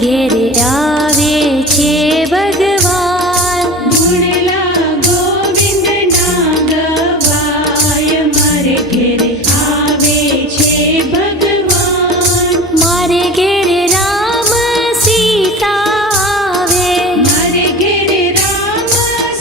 ઘેરે આવે છે ભગવાન. ગુણલા ગોવિંદના ગવાય મારે ઘેરે આવે છે ભગવાન. મારે ઘેરે રામ સીતા આવે, મારે ઘેરે રામ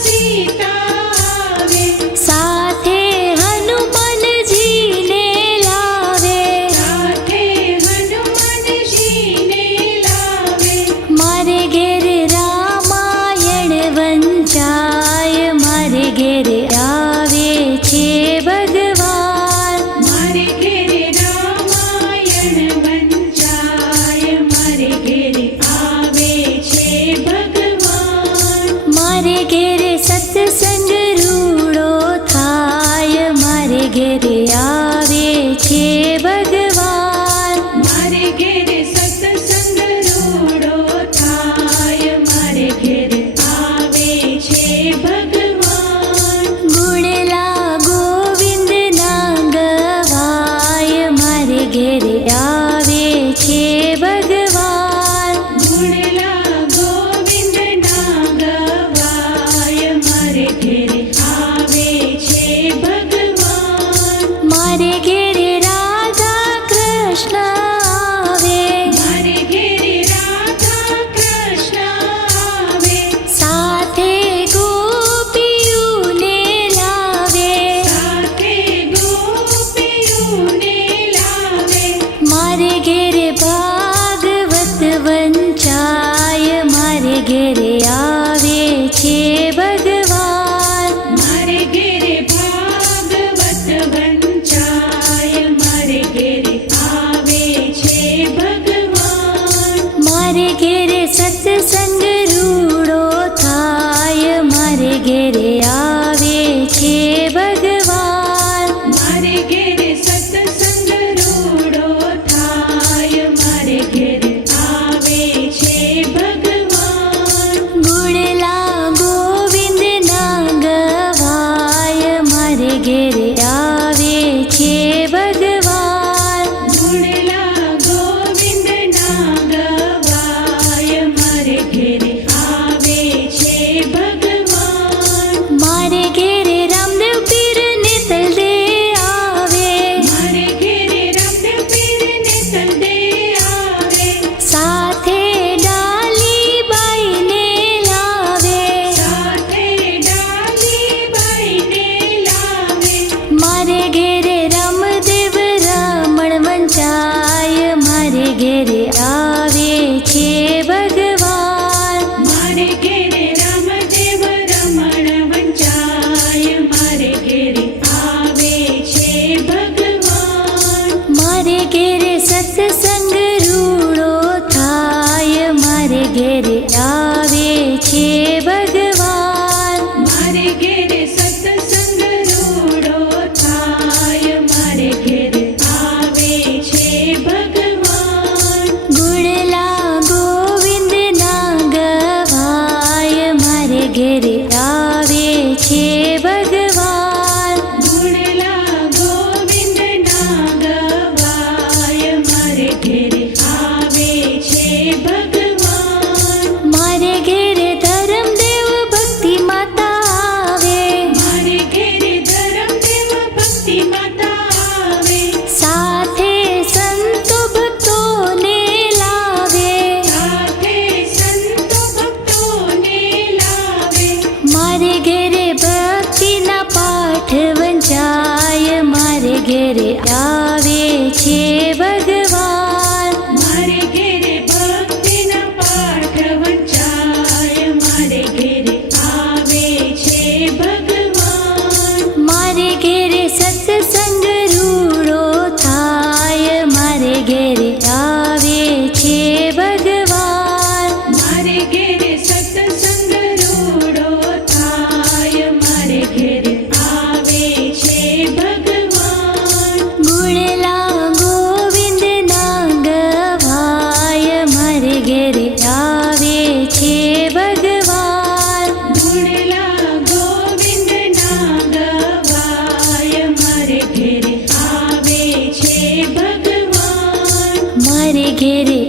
સીતા આવે, સાથે હનુમાનજીને લાવે. સાથે હનુમાનજીને લાવે. મારે ઘેરે રામાયણ વંચાય, મારે ઘેરે આવે છે ભગવાન. મારે ઘેરે રામાયણ વંચાય, મારે ઘેરે આવે છે ભગવાન. મારે ઘેરે સત્સંગ રૂડો થાય, મારે ઘેરે આવે છે ભગવાન. મારે ઘેરે સત્સંગ રૂડો થાય, મારે ઘેરે આવે છે ભગવાન. ગુણલા ગોવિંદના ગવાય, મારે ઘેરે આવે છે ભગવાન. ગુણલા ગોવિંદના ગવાય, મારે ઘેરે આવે છે ભગવાન. મારે ઘેરે રાધા કૃષ્ણ આવે, મારે ઘેરે રાધા કૃષ્ણ આવે, સાથે ગોપીઓને લાવે. સાથે ગોપીઓને લાવે. મારે ઘેરે ભાગવત વંચાય, મારે ઘેરે આવે છે ભગવાન. મારે ઘેરે ભાગવત વંચાય, મારે ઘેરે આવે છે ભગવાન. મારે ઘેરે સત્સંગ રૂડો થાય, મારે ઘેરે આવે છે ભગવાન. મારે ઘેરે સત્સંગ રૂડો થાય, મારે ઘેરે આવે છે ભગવાન. ગુણલા ગોવિંદના ગવાય, મારે ઘેરે આવે છે ભગવાન. ગુણલા ગોવિંદના ગવાય, મારે ઘેરે આવે છે ભગવાન. મારે ઘેરે રામદેવ પીર ને તલદે આવે, મારે ઘેરે રામદેવ પીર ને તલદે આવે, સાથે ડાલીબાઈને લાવે. સાથે ડાલીબાઈને લાવે. મારે ઘેરે રામદેવ રમણ વંચાય, મારે ઘેરે આવે છે ભગવાન. મારે ઘેરે રામદેવ રમણ વંચાય, મારે ઘેરે આવે છે ભગવાન. મારે ઘેરે સત્સંગ રૂડો થાય, મારે ઘેરે આવે છે ભગવાન. મારે ઘેરે સત્સંગ રૂડો થાય, મારે ઘેરે આવે છે ભગવાન. ગુણલા ગોવિંદના ગવાય, મારે ઘેરે આવે છે ભગવાન. ગુણલા ગોવિંદના ગવાય, મારે ઘેરે આવે છે ભગવાન. મારે ઘેરે ધર્મદેવ ભક્તિ માતા આવે, મારે ઘેરે ધરમદેવ ભક્તિ માતા આવે, સાથે સંતો ભક્તોને લાવે. સાથે સંતો ભક્તોને લાવે. મારે ઘેરે ભક્તિના પાઠ વંચાય, મારે ઘેરે આવે છે ભગવાન. મારે ઘેરે ભક્તિના પાઠ વંચાય, મારે ઘેરે આવે છે ભગવાન. મારે ઘેરે સત્સંગ રૂડો થાય, મારે ઘેરે આવે છે ભગવાન. મારે ઘેરે સત્સંગ રૂડો થાય, મારે ઘેરે આવે છે ભગવાન. ગુણલા ગોવિંદના ગવાય, મારે ઘેરે આવે છે ભગવાન. ગુણલા ગોવિંદના ગવાય, મારે ઘેરે આવે છે ભગવાન. મારે ઘેરે